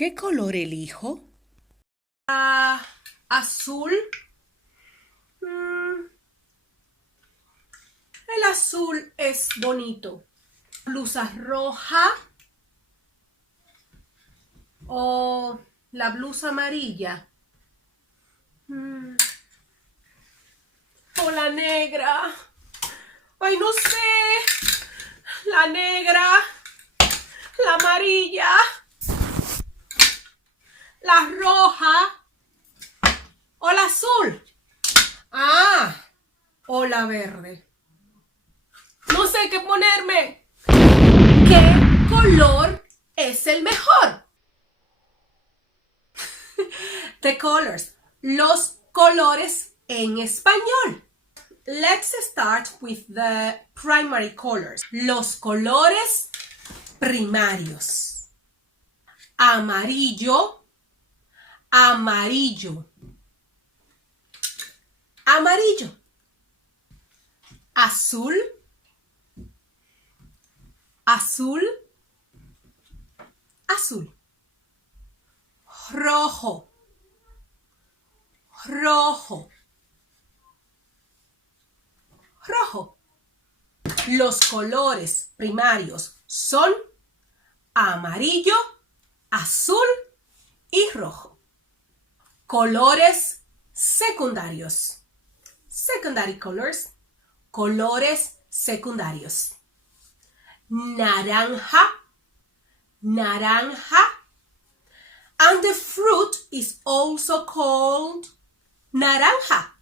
¿Qué color elijo? Azul. El azul es bonito. Blusa roja o la blusa amarilla. O la negra. Ay, no sé. La negra. La amarilla. La roja. O la azul. O la verde. No sé qué ponerme. ¿Qué color es el mejor? The colors. Los colores en español. Let's start with the primary colors. Los colores primarios. Amarillo, amarillo, amarillo. Azul, azul, azul. Rojo, rojo, rojo. Los colores primarios son amarillo, azul y rojo. Colores secundarios. Secondary colors. Colores secundarios. Naranja, naranja. And the fruit is also called naranja.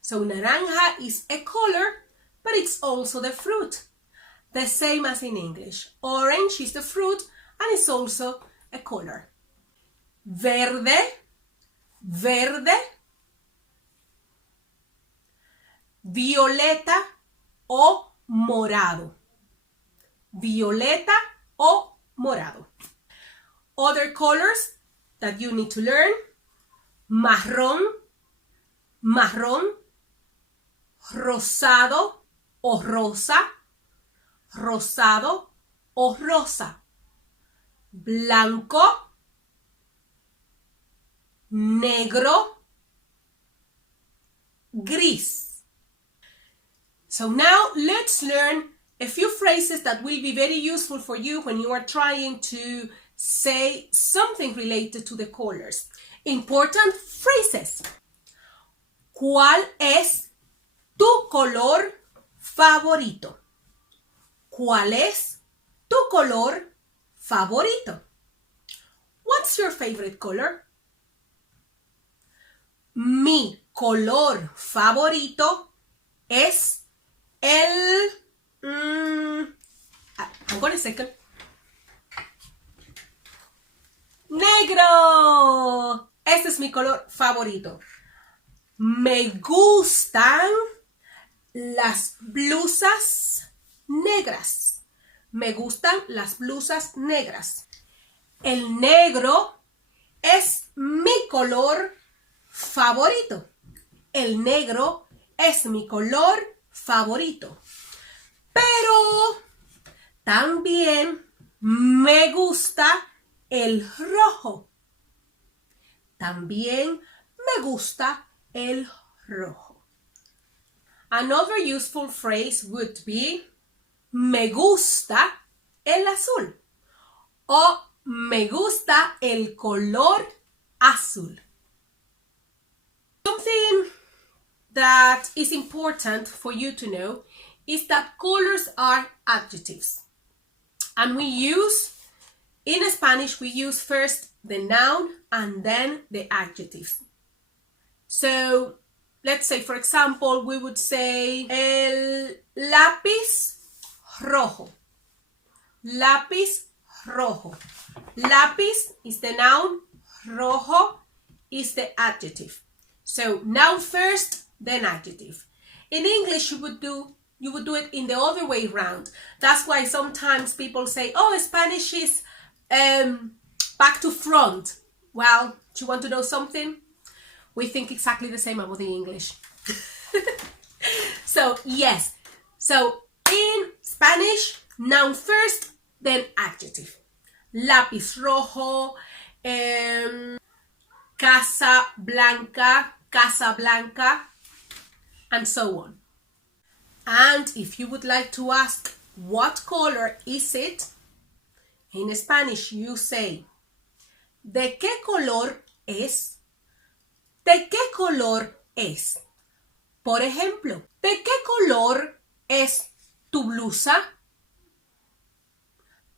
So naranja is a color, but it's also the fruit. The same as in English. Orange is the fruit and it's also a color. Verde, verde. Violeta o morado. Violeta o morado. Other colors that you need to learn. Marrón, marrón. Rosado o rosa. Rosado o rosa. Blanco. Negro. Gris. So now let's learn a few phrases that will be very useful for you when you are trying to say something related to the colors. Important phrases. ¿Cuál es tu color favorito? ¿Cuál es tu color favorito? What's your favorite color? Mi color favorito es hang on a second. Negro. Este es mi color favorito. Me gustan las blusas negras. Me gustan las blusas negras. El negro es mi color favorito. El negro es mi color favorito. Pero también me gusta el rojo. También me gusta el rojo. Another useful phrase would be me gusta el azul o me gusta el color azul. Something that is important for you to know is that colors are adjectives. And we use, in Spanish, we use first the noun and then the adjectives. So, let's say, for example, we would say el lápiz rojo. Lápiz rojo. Lápiz is the noun, rojo is the adjective. So, noun first, then adjective. In English, you would do it in the other way around. That's why sometimes people say, oh, Spanish is back to front. Well, do you want to know something? We think exactly the same about the English. So, yes. So, in Spanish, noun first, then adjective. lápiz rojo, casa blanca, and so on. And if you would like to ask what color is it, in Spanish you say, ¿de qué color es? ¿De qué color es? Por ejemplo, ¿de qué color es tu blusa?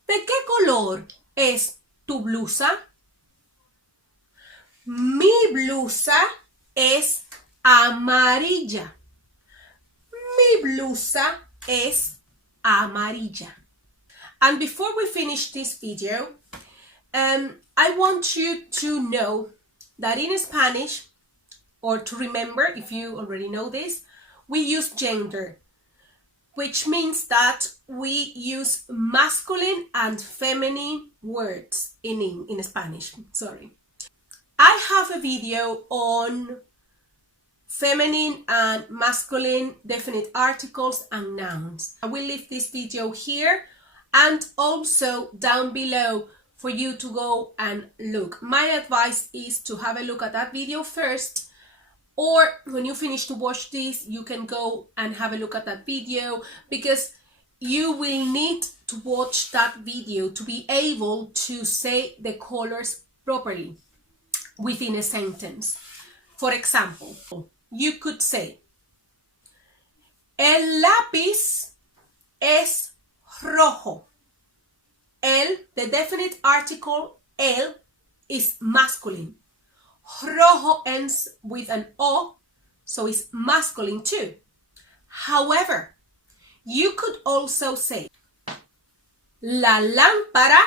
¿De qué color es tu blusa? Mi blusa es amarilla. Mi blusa es amarilla. And before we finish this video, I want you to know that in Spanish, or to remember if you already know this, we use gender, which means that we use masculine and feminine words in Spanish. Sorry. I have a video on feminine and masculine definite articles and nouns. I will leave this video here and also down below for you to go and look. My advice is to have a look at that video first, or when you finish to watch this, you can go and have a look at that video, because you will need to watch that video to be able to say the colors properly within a sentence. For example, you could say, el lápiz es rojo. El, the definite article, el, is masculine. Rojo ends with an O, so it's masculine too. However, you could also say, la lámpara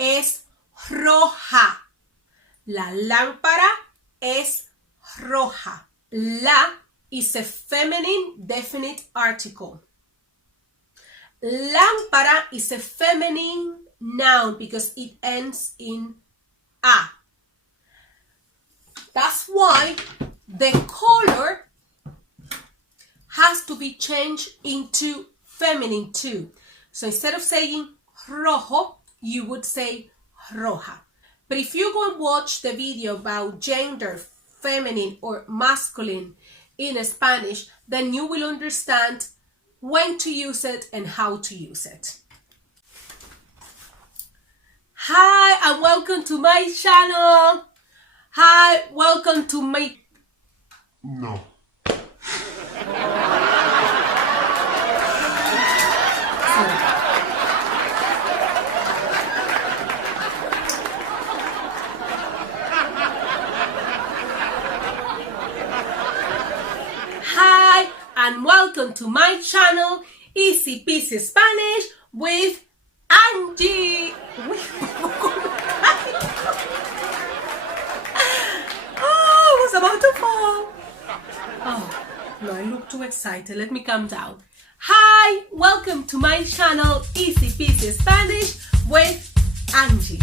es roja. La lámpara es roja. La is a feminine definite article. Lámpara is a feminine noun because it ends in a. That's why the color has to be changed into feminine too. So instead of saying rojo, you would say roja. But if you go and watch the video about gender, feminine or masculine in Spanish, then you will understand when to use it and how to use it. Hi and welcome to my channel. Hi, welcome to my... No. Hi and welcome to my channel, Easy Peasy Spanish with Angie. Oh, I was about to fall. Oh, no, I look too excited. Let me calm down. Hi, welcome to my channel, Easy Peasy Spanish with Angie.